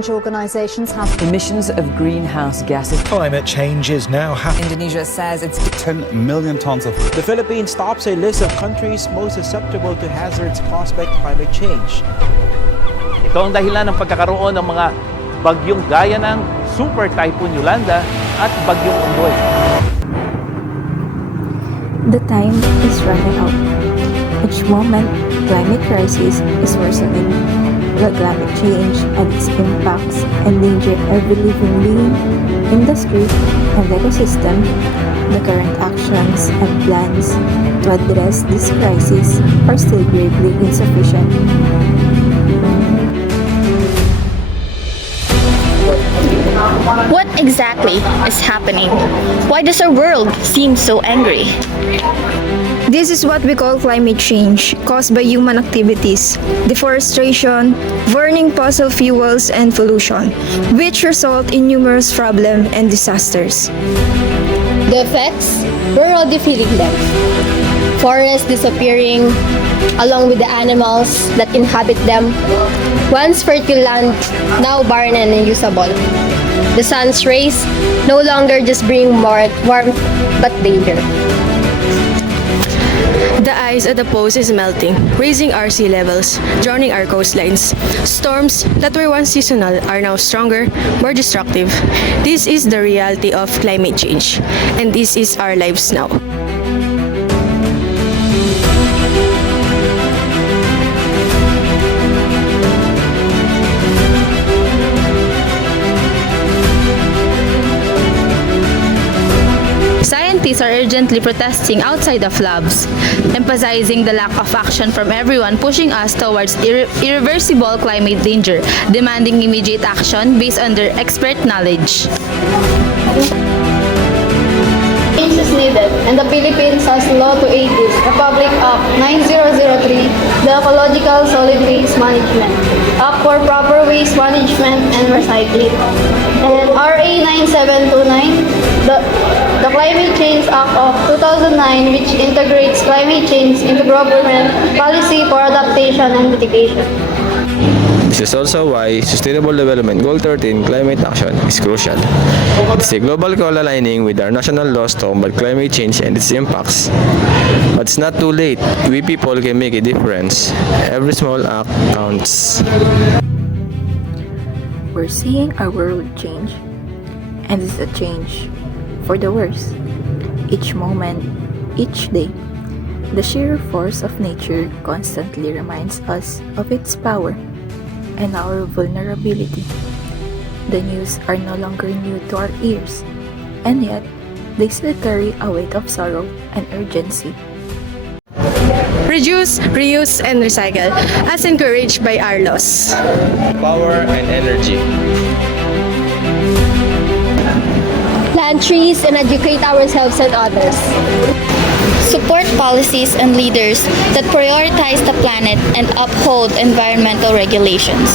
change organizations have emissions of greenhouse gases. Climate change is now happening. Indonesia says it's 10 million tons of. The Philippines tops a list of countries most susceptible to hazards caused by climate change. Ito ang dahilan ng pagkakaroon ng mga bagyong gaya ng Super Typhoon Yolanda at Bagyong Ondoy. The time is running out. Each moment, climate crisis is worsening. The climate change and its impacts endanger every living being, industry, and ecosystem. The current actions and plans to address this crisis are still gravely insufficient. What exactly is happening? Why does our world seem so angry? This is what we call climate change, caused by human activities, deforestation, burning fossil fuels, and pollution, which result in numerous problems and disasters. The effects, we're already feeling them. Forests disappearing, along with the animals that inhabit them. Once fertile land, now barren and unusable. The sun's rays no longer just bring more warmth, but danger. The ice at the poles is melting, raising our sea levels, drowning our coastlines. Storms that were once seasonal are now stronger, more destructive. This is the reality of climate change, and this is our lives now. Scientists are urgently protesting outside of labs, emphasizing the lack of action from everyone, pushing us towards irreversible climate danger, demanding immediate action based on their expert knowledge. Change is needed, and the Philippines has law to aid this. Republic Act 9003, the Ecological Solid Waste Management, Act for Proper Waste Management and Recycling, and RA 9729, the Climate Change Act of 2009, which integrates climate change into government policy for adaptation and mitigation. This is also why Sustainable Development Goal 13 Climate Action is crucial. It's a global call aligning with our national laws to combat climate change and its impacts. But it's not too late. We people can make a difference. Every small act counts. We're seeing our world change, and it's a change for the worse. Each moment, each day, the sheer force of nature constantly reminds us of its power and our vulnerability. The news are no longer new to our ears, and yet they still carry a weight of sorrow and urgency. Reduce, reuse, and recycle, as encouraged by our laws. Power and energy. Plant trees and educate ourselves and others. Support policies and leaders that prioritize the planet and uphold environmental regulations.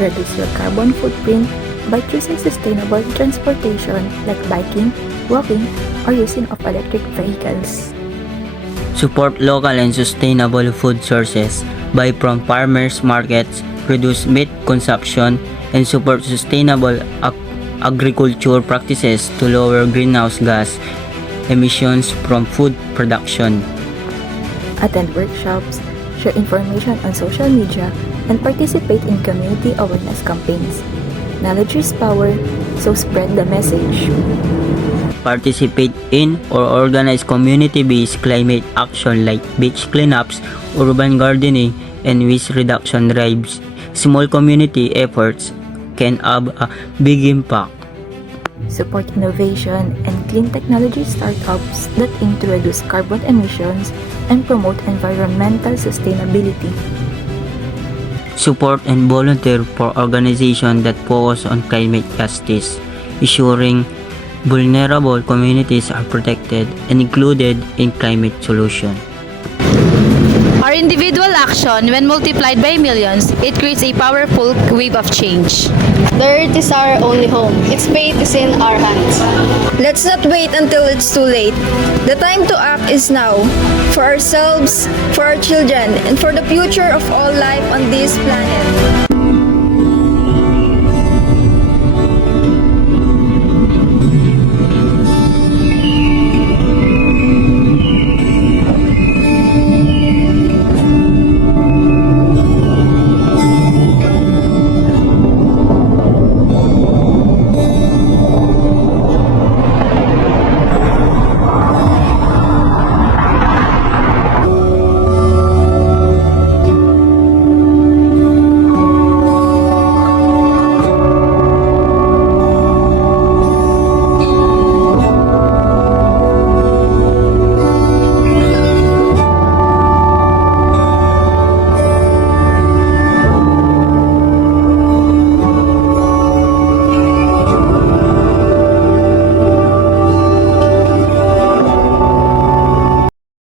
Reduce your carbon footprint by choosing sustainable transportation like biking, walking, or using of electric vehicles. Support local and sustainable food sources. Buy from farmers markets, reduce meat consumption, and support sustainable agriculture practices to lower greenhouse gas emissions from food production. Attend workshops, share information on social media, and participate in community awareness campaigns. Knowledge is power, so spread the message. Participate in or organize community-based climate action like beach cleanups, urban gardening, and waste reduction drives. Small community efforts can have a big impact. Support innovation and clean technology startups that aim to reduce carbon emissions and promote environmental sustainability. Support and volunteer for organizations that focus on climate justice, ensuring vulnerable communities are protected and included in climate solution. Our individual action, when multiplied by millions, it creates a powerful wave of change. The earth is our only home. Its fate is in our hands. Let's not wait until it's too late. The time to act is now, for ourselves, for our children, and for the future of all life on this planet.